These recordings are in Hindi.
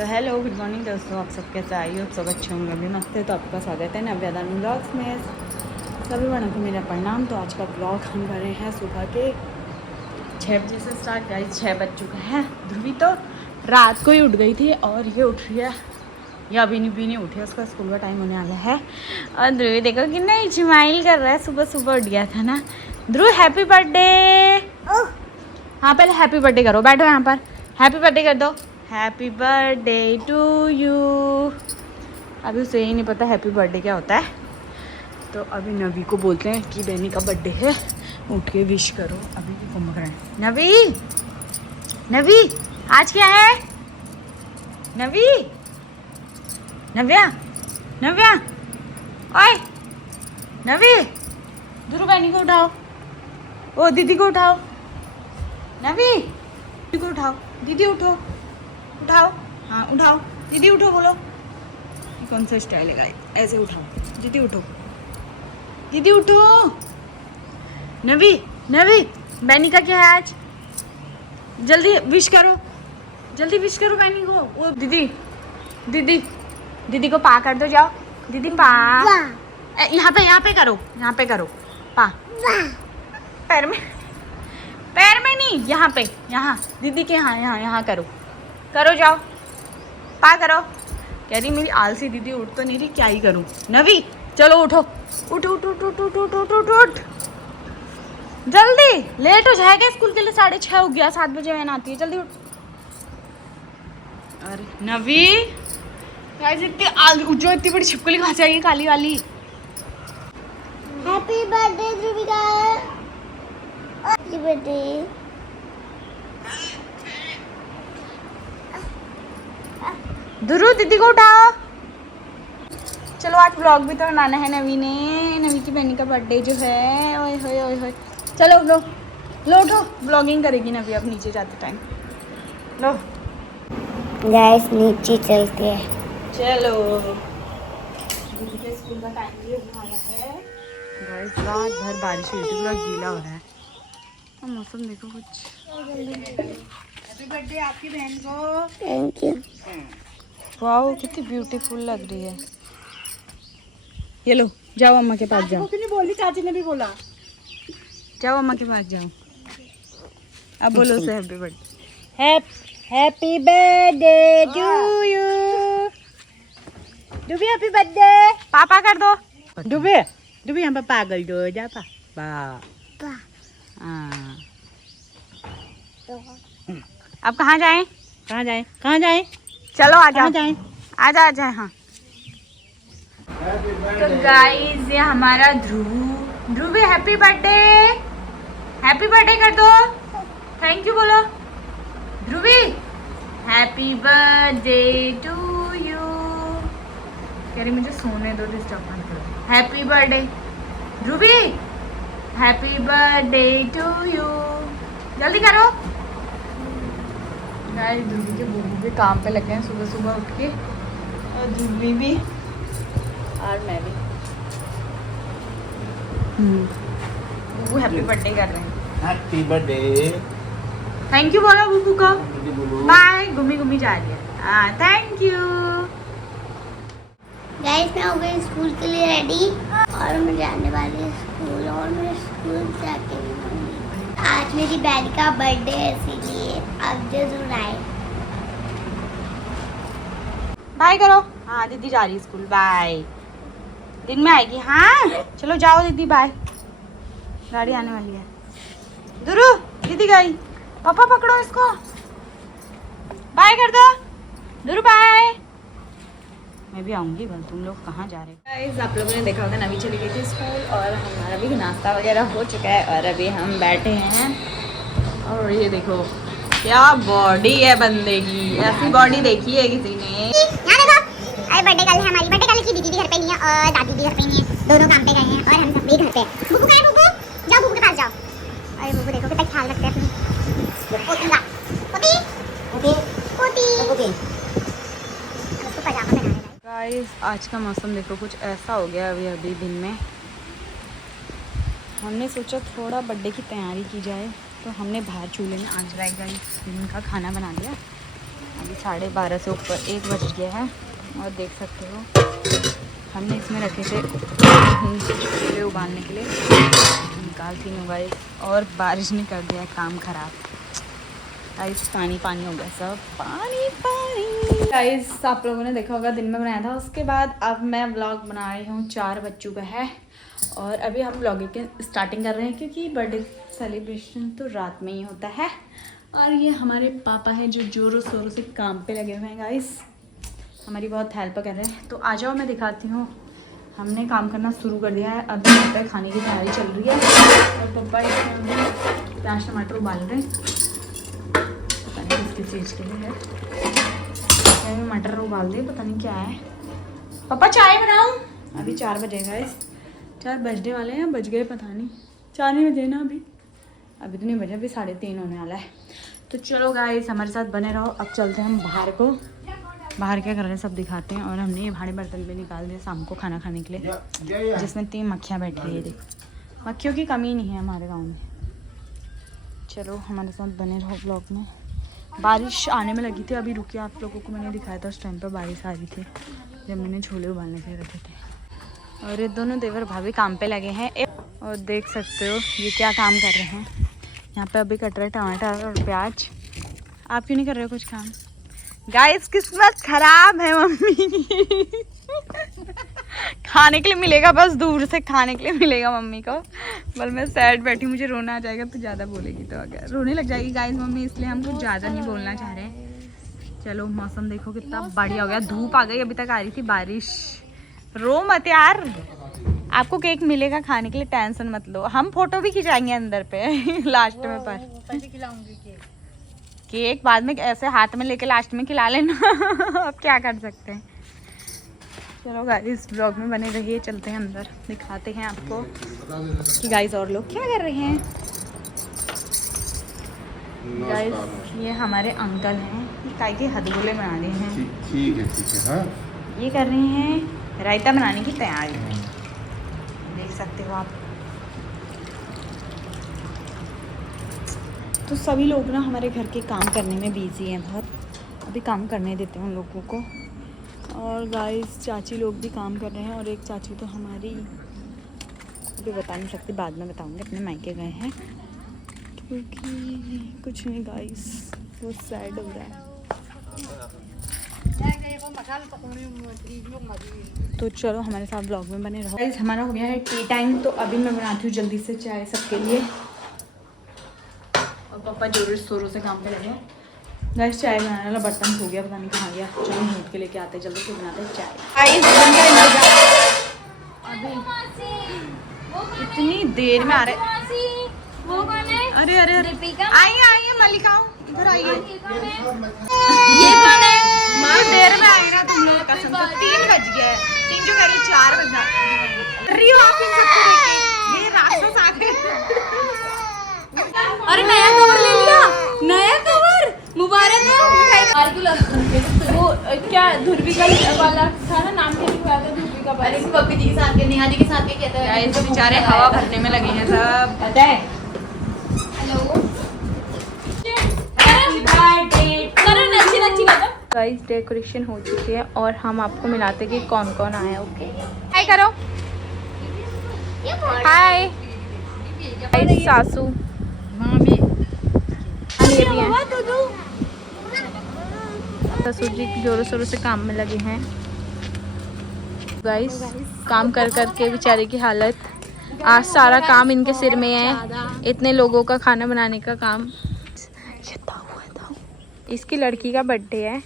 तो हेलो गुड मॉर्निंग दोस्तों, आप सब कैसे आई हो? सब अच्छे होंगे, अभी मस्त है। तो आपका स्वागत है नव्या दानी ब्लॉग्स में। सभी बड़ों को मेरा प्रणाम। तो आज का ब्लॉग हम कर रहे हैं सुबह के 6 बजे से स्टार्ट। गाइस 6 बज चुका है। ध्रुवी तो रात को ही उठ गई थी और ये उठ रही है, या अभी नहीं उठी है, उसका स्कूल का टाइम होने वाला है। और ध्रुवी देखो कितना स्माइल कर रहा है, सुबह सुबह उठ गया था ना। ध्रुव हैप्पी बर्थडे। हाँ पहले हैप्पी बर्थडे करो, बैठो यहाँ पर, हैप्पी बर्थडे कर दो। Happy birthday to you. अभी उसे ही नहीं पता हैप्पी बर्थडे क्या होता है। तो अभी नवी को बोलते हैं कि बहनी का बर्थडे है, उठ के विश करो। अभी भी घूम रहे हैं। नवी आज क्या है? नवी नव्या नव्या ओए नवी, ध्रुव बहनी को उठाओ। ओ दीदी को उठाओ। नवी दीदी को उठाओ। दीदी उठो, उठाओ। हाँ उठाओ, दीदी उठो बोलो। कौन सा स्टाइल है गाइस? ऐसे उठाओ, दीदी उठो, दीदी उठो। नवी बैनी का क्या है आज? जल्दी विश करो, जल्दी विश करो बैनी को। वो दीदी को पा कर दो, जाओ दीदी पा। यहाँ पे करो, यहाँ पे करो पा। पैर में नहीं, यहाँ पे, यहाँ दीदी के यहाँ करो जाओ, पा करो। कह रही मेरी आलसी दीदी उठ तो नहीं रही, क्या ही करूँ। नवी चलो उठो, उठ जल्दी, लेट हो जाएगा स्कूल के लिए। 6:30 हो गया, 7 बजे वैन आती है, जल्दी उठ। अरे नवी इतनी बड़ी छिपकली कहाँ से आई है, काली वाली? Happy birthday Dhruvika, happy birthday. ध्रुव दीदी को उठाओ। चलो आज ब्लॉग भी तो बनाना है नवी की बहनी का बर्थडे जो है। ओए होए चलो लो उठो, ब्लॉगिंग करेगी नवी अब नीचे जाते टाइम। लो गाइस नीचे चलते हैं। चलो स्कूल का टाइम भी होने वाला है। गाइस रात भर बारिश हुई थी, पूरा गीला हो रहा है। और मौसम देखो कुछ। हैप्पी बर्थडे आपकी बहन को। Thank you. वाओ कितनी ब्यूटीफुल लग रही है। ये लो, जाओ अम्मा के पास जाओ। नहीं बोली, चाची ने भी बोला जाओ अम्मा के पास जाओ। अब बोलो से happy birthday. Happy birthday to you. डूबी हैप्पी बर्थडे पापा कर दो। डूबी यहाँ पर पागल दो जा पा। हाँ अब कहाँ जाएं? चलो आ जाए। हाँ तो गाइस ये हमारा ध्रुव हैप्पी बर्थडे कर दो। थैंक यू बोलो। Dhruvi happy birthday to you. कह रही मुझे सोने दो, डिस्टर्ब मत करो। Happy birthday Dhruvi, happy birthday to you. जल्दी करो। गाइस ध्रुवी के बूबू भी काम पे लगे हैं सुबह सुबह उठ के, और ध्रुवी भी और मैं भी। बूबू हैप्पी बर्थडे कर रहे हैं। Happy birthday. थैंक यू बोलो बूबू को। बाय। घूमी जा रही है। Thank you. गाइस मैं हो गई स्कूल के लिए रेडी और मैं जाने वाली हूँ स्कूल, और मैं स्कूल जाके भी मिलूंगी। आज मेरी बहन का बर्थडे है, इसीलिए आप जरूर आए। बाय करो। हाँ दीदी जा रही है स्कूल, बाय। दिन में आएगी। हाँ चलो जाओ दीदी, बाय। गाड़ी आने वाली है। ध्रुव दीदी गई, पापा पकड़ो इसको, बाय कर दो। ध्रुव बाय। मैं भी आऊँगी, बस तुम लोग कहाँ जा रहे हो? गाइस आप लोगों ने देखा होगा नवी चली गई थी स्कूल, और हमारा भी नाश्ता वगैरह हो चुका है, और अभी हम बैठे हैं। और ये देखो क्या बॉडी है बंदे की, ऐसी बॉडी देखी है किसी ने? अरे बर्थडे कल है हमारी, बर्थडे कल की दीदी भी घर पे नहीं है और दादी भी घर पे नहीं है, दोनों काम पे गए हैं और हम सब भी घर पे। बुबू कहाँ है? बुबू जाओ, बुबू के पास जाओ। अरे बुबू देखो कितना ख्याल रखते हैं अपनी पोती। उसको पजामा पहना है। गाइस आज का मौसम देखो कुछ ऐसा हो गया अभी दिन में। हमने सोचा थोड़ा बर्थडे की तैयारी की जाए, तो हमने बाहर चूल्हे में आग जलाई। गाइस दिन का खाना बना लिया अभी 12:30 से ऊपर 1 बज गया है और देख सकते हो हमने इसमें रखे थे छोले उबालने के लिए, निकालती हूँ गाइस। और बारिश ने कर दिया काम ख़राब गाइस, पानी पानी हो गया सब, पानी पानी गाइस। आप लोगों ने देखा होगा दिन में बनाया था, उसके बाद अब मैं व्लॉग बना रही हूँ। 4 बज चुका है और अभी हम व्लॉगिंग की स्टार्टिंग कर रहे हैं क्योंकि बर्थडे सेलिब्रेशन तो रात में ही होता है। और ये हमारे पापा हैं जो जोरों शोरों से काम पे लगे हुए हैं गाइस, हमारी बहुत हेल्प कर रहे हैं। तो आ जाओ मैं दिखाती हूँ, हमने काम करना शुरू कर दिया है। अभी यहाँ पे खाने की तैयारी चल रही है और पापा इसमें प्याज टमाटर उबाल रहे हैं, पता नहीं किसकी चीज़ के लिए है। मैं मटर उबाल दिए, पता नहीं क्या है। पापा चाय बनाऊँ? अभी 4 बजे गाइस, 4 बजने वाले हैं, बज गए पता नहीं, 4 नहीं बजे ना अभी तो नहीं बजे, अभी 3:30 होने वाला है। तो चलो गाइस हमारे साथ बने रहो। अब चलते हैं हम बाहर को, बाहर क्या कर रहे हैं सब दिखाते हैं। और हमने ये भाड़े बर्तन भी निकाल दिए शाम को खाना खाने के लिए, जिसमें 3 मक्खियाँ बैठ गई है। देखो मक्खियों की कमी नहीं है हमारे गाँव में। चलो हमारे साथ बने रहो ब्लॉग में। बारिश आने में लगी थी, अभी रुकी। आप लोगों को मैंने दिखाया था उस टाइम पर बारिश आ रही थी जब मैंने छोले उबालने के रखे थे। और ये दोनों देवर भाभी काम पे लगे हैं और देख सकते हो ये क्या काम कर रहे हैं। यहाँ पे अभी कट रहे टमाटर और प्याज। आप क्यों नहीं कर रहे हो कुछ काम? गाइस किस्मत खराब है मम्मी की खाने के लिए मिलेगा, बस दूर से खाने के लिए मिलेगा मम्मी को। बल मैं सैड बैठी, मुझे रोना आ जाएगा तो ज़्यादा बोलेगी तो अगर रोने लग जाएगी गाइस मम्मी, इसलिए हम कुछ ज़्यादा नहीं बोलना चाह रहे हैं। चलो मौसम देखो कितना बढ़िया हो गया, धूप आ गई, अभी तक आ रही थी बारिश। रो मत यार, आपको केक मिलेगा खाने के लिए, टेंशन मत लो। हम फोटो भी खिंचाएंगे अंदर पे लास्ट में, पर केक बाद में ऐसे हाथ में लेके लास्ट में खिला लेना अब क्या कर सकते हैं। चलो गाइस ब्लॉग में बने रहिए, चलते हैं अंदर, दिखाते हैं आपको कि गाइस और लोग क्या कर रहे हैं। गाइस ये हमारे अंकल हैं, काय के हदगुले बना रहे हैं। ठीक है हाँ। ये कर रहे हैं रायता बनाने की तैयारी, देख सकते हो आप। तो सभी लोग ना हमारे घर के काम करने में बिजी हैं बहुत, अभी काम करने देते हैं उन लोगों को। और गाइस चाची लोग भी काम कर रहे हैं, और एक चाची तो हमारी अभी बता नहीं सकती, बाद में बताऊंगी, अपने मायके गए हैं क्योंकि कुछ नहीं गाइस, बहुत सैड हो रहा है। तो चलो हमारे साथ ब्लॉग में बने रहो। गाइस हमारा हो गया है टी टाइम, तो अभी मैं बनाती हूँ जल्दी से चाय सबके लिए। और पापा जोरों शोरों से काम पे लगे। गाइस चाय बनाने वाला बर्तन हो गया, पता नहीं कहाँ गया। चलो मूड के लेके आते हैं, जल्दी से बनाते हैं चाय। अभी इतनी देर में आ रहे। अरे अरे अरे आइए आइए मलिका, इधर आइए। ये कौन है? माँ देर में आए ना तुम लोग, कसम से 3 बज गया है, 3 जो कह रही 4 बजा रही हो आप इन सबको देख के। ये राक्षस आ गए। अरे नया कवर ले लिया, नया कवर मुबारक हो। वो क्या ध्रुविका वाला था ना, नाम क्या लिखवाया था ध्रुविका? अरे पप्पी जी के साथ के, नेहा जी के साथ के कहते हैं। ये तो बेचारे हवा भरने में लगे हैं सब, पता है। हेलो गाइस डेकोरेशन हो चुकी है और हम आपको मिलाते कि कौन कौन आया। ओके हाय करो, हाय। गाइस सासू मामी ये भी हैं, ससुर जी जोरों शोरों से काम में लगे हैं। गाइस काम कर कर के बेचारे की हालत, आज सारा काम इनके सिर में है, इतने लोगों का खाना बनाने का काम। इसकी लड़की का बर्थडे है,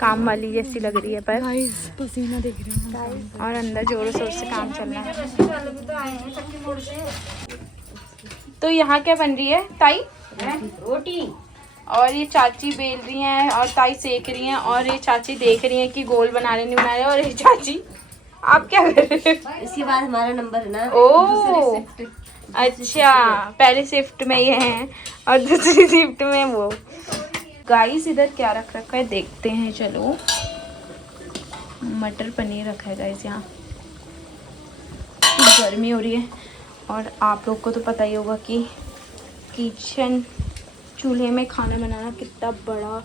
काम वाली जैसी लग रही है, पर पसीना देख रहे हैं और अंदर जोरों शोर से काम चल रहा है। तो यहाँ क्या बन रही है ताई? रोटी। और ये चाची बेल रही हैं और ताई सेक रही हैं, और ये चाची देख रही हैं कि गोल बना रहे नहीं बना रहे। और ये चाची आप क्या कर रहे हो? इसके बाद हमारा नंबर है ना। ओ अच्छा, पहले शिफ्ट में ये हैं और दूसरी शिफ्ट में वो। गाइस इधर क्या रख रखा है देखते हैं, चलो। मटर पनीर रखा है गाइस, यहाँ गर्मी हो रही है और आप लोग को तो पता ही होगा कि किचन चूल्हे में खाना बनाना कितना बड़ा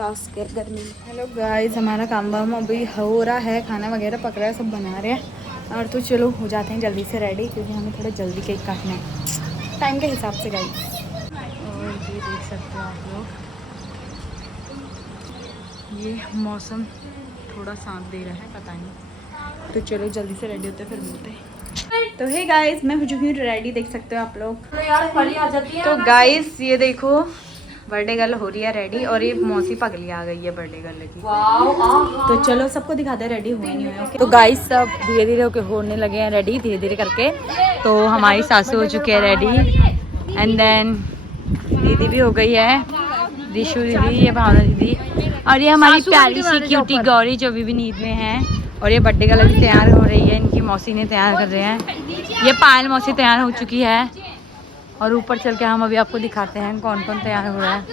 टास्क है गर्मी में। हेलो गाइस, हमारा काम वाम अभी हो रहा है, खाना वगैरह पक रहा है, सब बना रहे हैं। और तो चलो हो जाते हैं जल्दी से रेडी, क्योंकि हमें थोड़ा जल्दी केक काटना है टाइम के हिसाब से गाइस। और ये देख सकते हो आप लोग, ये मौसम थोड़ा साथ दे रहा है, पता नहीं। तो चलो जल्दी से रेडी होते हैं, फिर मिलते हैं। तो हे गाइस, मैं हो चुकी हूँ रेडी, देख सकते हो आप लोग। तो गाइस ये देखो, बर्थडे गर्ल हो रही है रेडी, और ये मौसी पगली आ गई है बर्थडे गर्ल की। तो चलो सबको दिखाते हैं रेडी हुए नहीं हुए। ओके, तो गाइस सब धीरे धीरे होके होने लगे हैं रेडी, धीरे धीरे करके। तो हमारी सासू हो चुकी है रेडी, एंड देन दीदी भी हो गई है, दिशु दीदी, ये भावना दीदी, और ये हमारी प्यारी सी क्यूटी गौरी जो भी नींद में है। और ये बर्थडे गर्ल भी तैयार हो रही है, इनकी मौसी ने तैयार कर रहे हैं। ये पायल मौसी तैयार हो चुकी है, और ऊपर चल के हम अभी आपको दिखाते हैं कौन कौन तैयार हो रहा है।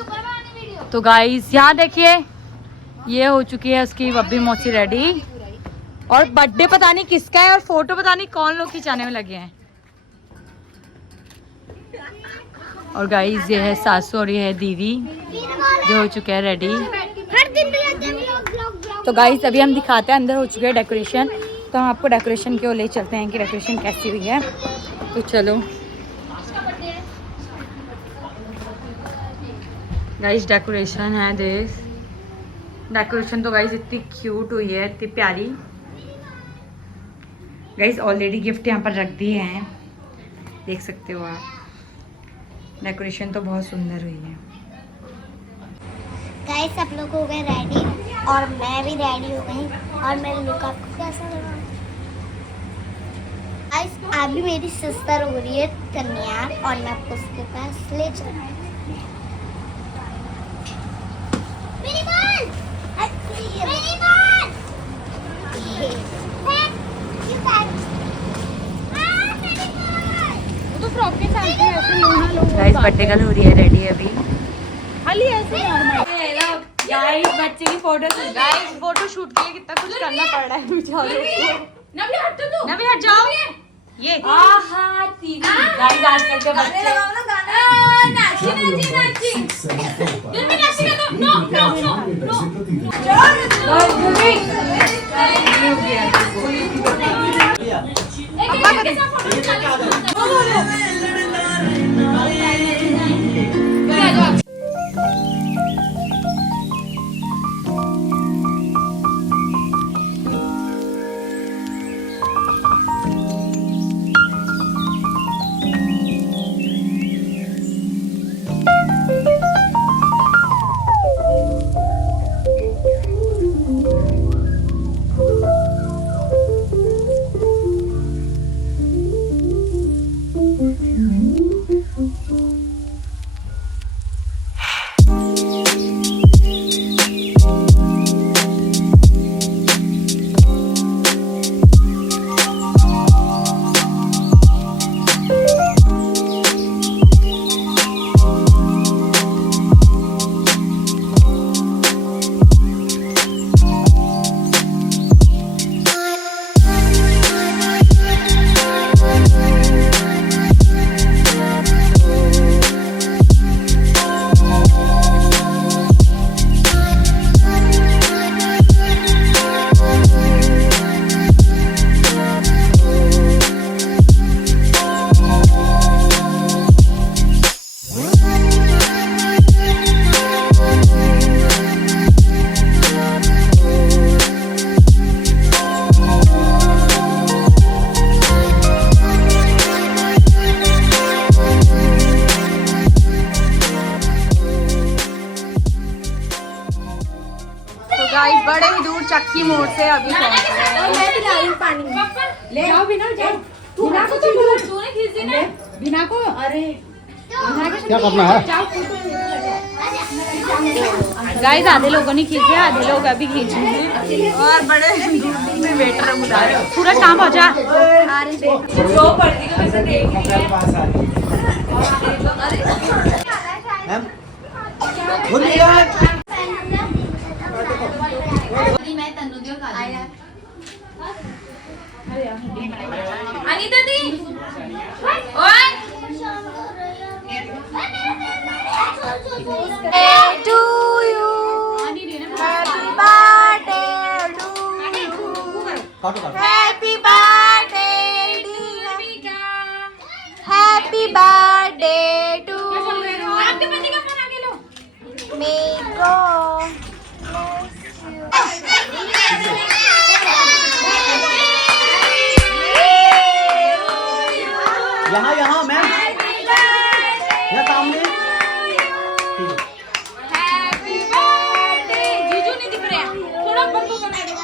तो गाइस यहाँ देखिए, ये हो चुकी है उसकी बब्बी मौसी रेडी, और बर्थडे पता नहीं किसका है, और फोटो पता नहीं कौन लोग खिंचाने में लगे हैं। और गाइस ये है सासू, और ये है दीदी जो हो चुके हैं रेडी। तो गाइस अभी हम दिखाते हैं, अंदर हो चुके हैं डेकोरेशन, तो हम आपको डेकोरेशन की ओर ले चलते हैं कि डेकोरेशन कैसी हुई है। तो चलो गाइस, डेकोरेशन है देख, डेकोरेशन तो गाइस इतनी क्यूट हुई है, इतनी प्यारी। गाइस ऑलरेडी गिफ्ट यहाँ पर रख दिए हैं, देख सकते हो आप। डेकोरेशन तो बहुत सुंदर हुई है। गाइस सब लोग हो गए रेडी, और मैं भी रेडी हो गई, और मेरा लुक आपको कैसा लगा? गाइस अभी मेरी सिस्टर हो रही है कन्या, और मैं आपको उसके पास ले चलूंगी। मेरी बॉल, मेरी बॉल, वो तो फ्रॉक के साथ है, ऐसे लोग गाइस बर्थडे गर्ल हो रही है रेडी अभी। खाली ऐसे गाइस बच्चे की photo shoot, guys photo shoot के लिए कितना कुछ करना पड़ रहा है बेचारों को। नबी हट जाओ। ये गाइस आजकल के बच्चे गाइस बड़े ही दूर चक्की मोड़ से अभी पहुंच रहे हैं। मैं भी ला रही हूं पानी, ले जाओ बिना, जाओ बिना को, तो तूने खींच दी ना बिना को। अरे क्या करना है? गाइस आधे लोगों ने खींचे, आधे लोग अभी खींचेंगे, और बड़े दूर में वेटर बुला रहे। पूरा काम हो जा। अरे देख जो पड़ती को वैसे देख रही है। मैं तन्नू दियो खा लिया। अनीता दी ओए टू यू काटो काटो। Happy birthday happy birthday to आपके पति का फोन आगे लो मेको यहाँ यहाँ मैम, यहाँ सामने। हैप्पी बर्थडे जीजू नहीं दिख रहे हैं थोड़ा बंबू बना दो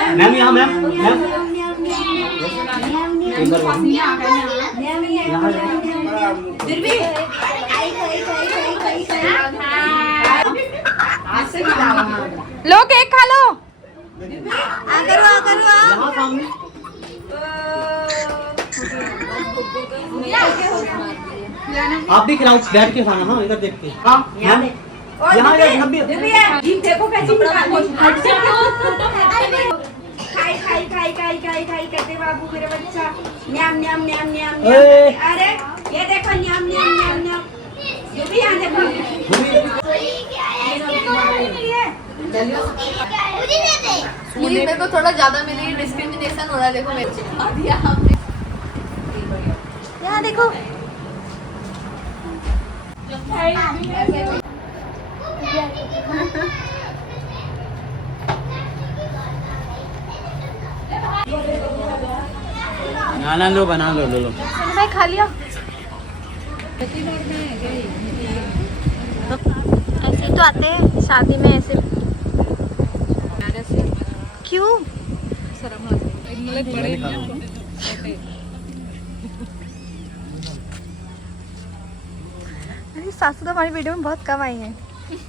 मैम यहाँ मैम मैम लो केक खा लो यहाँ सामने। आप भी खिलाओ बैठ के खाना। हाँ इधर देख के। हाँ यहाँ यहाँ देखो कैसी खाई करते बाबू मेरे बच्चा न्याम न्याम न्याम न्याम ए। अरे ये देखो न्याम न्याम न्याम न्याम ये भी यहाँ देखो प्लीज मेरे को थोड़ा ज्यादा मिली डिस्क्रिमिनेशन हो रहा है देखो मेरे यहाँ देखो बना लो बना लो लो। भाई खा लिया ऐसे ही तो आते हैं शादी में ऐसे क्यों अरे सासू तो हमारी वीडियो में बहुत कम आई है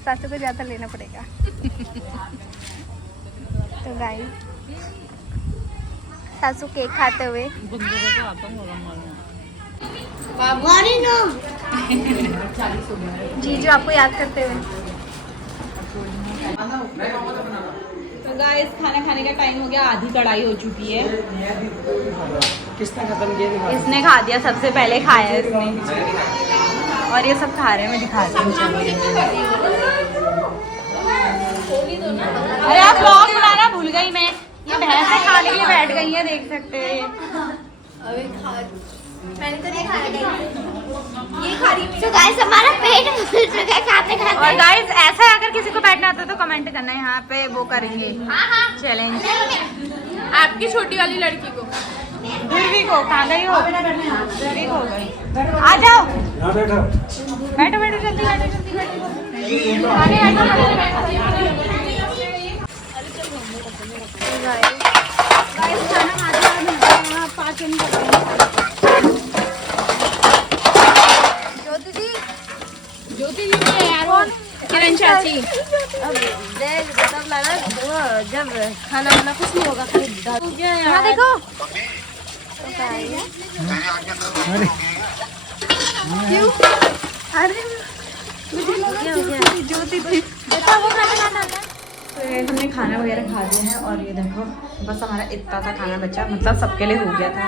सासू को ज़्यादा लेना पड़ेगा तो गाइस सासू केक खाते हुए जीजू आपको याद करते हुए तो गाइस खाना खाने का टाइम हो गया आधी कढ़ाई हो चुकी है किसने खत्म किया? इसने खा दिया सबसे पहले खाया इसने और ये सब खा रहे हैं मैं दिखा रही हूँ अरे आप व्लॉग बनाना भूल गई मैं ये भैंसे खाने के लिए बैठ गई है देख सकते हैं मैंने तो नहीं खाया ये खा रही हूँ। तो गाइस हमारा पेट फूल चुका है खाते खाते। और गाइस ऐसा है अगर किसी को बैठना आता है तो कमेंट करना यहाँ पे वो करेंगे चैलेंज आपकी छोटी वाली लड़की को ध्रुवी को कहाँ गई हो ध्रुवी को गई आ जाओ यहाँ बैठो। बैठो बैठो जल्दी बैठो जल्दी बैठो आगे गाइस खाना खाते हैं 5 मिनट ज्योति जी ने यार किरण चाची अब देख तब लगा वो जब खाना वाना कुछ नहीं होगा खाली यहाँ देखो क्यों अरे ज्योति थी तो ये हमने खाना वगैरह खा लिया है और ये देखो बस हमारा इतना सा खाना बचा मतलब सबके लिए हो गया था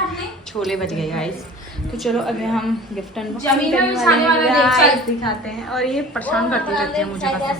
छोले बच गए गाइस तो चलो अभी हम गिफ्ट अनबॉक्सिंग करने वाले हैं गाइस दिखाते हैं और ये परेशान करती रहती है मुझे बस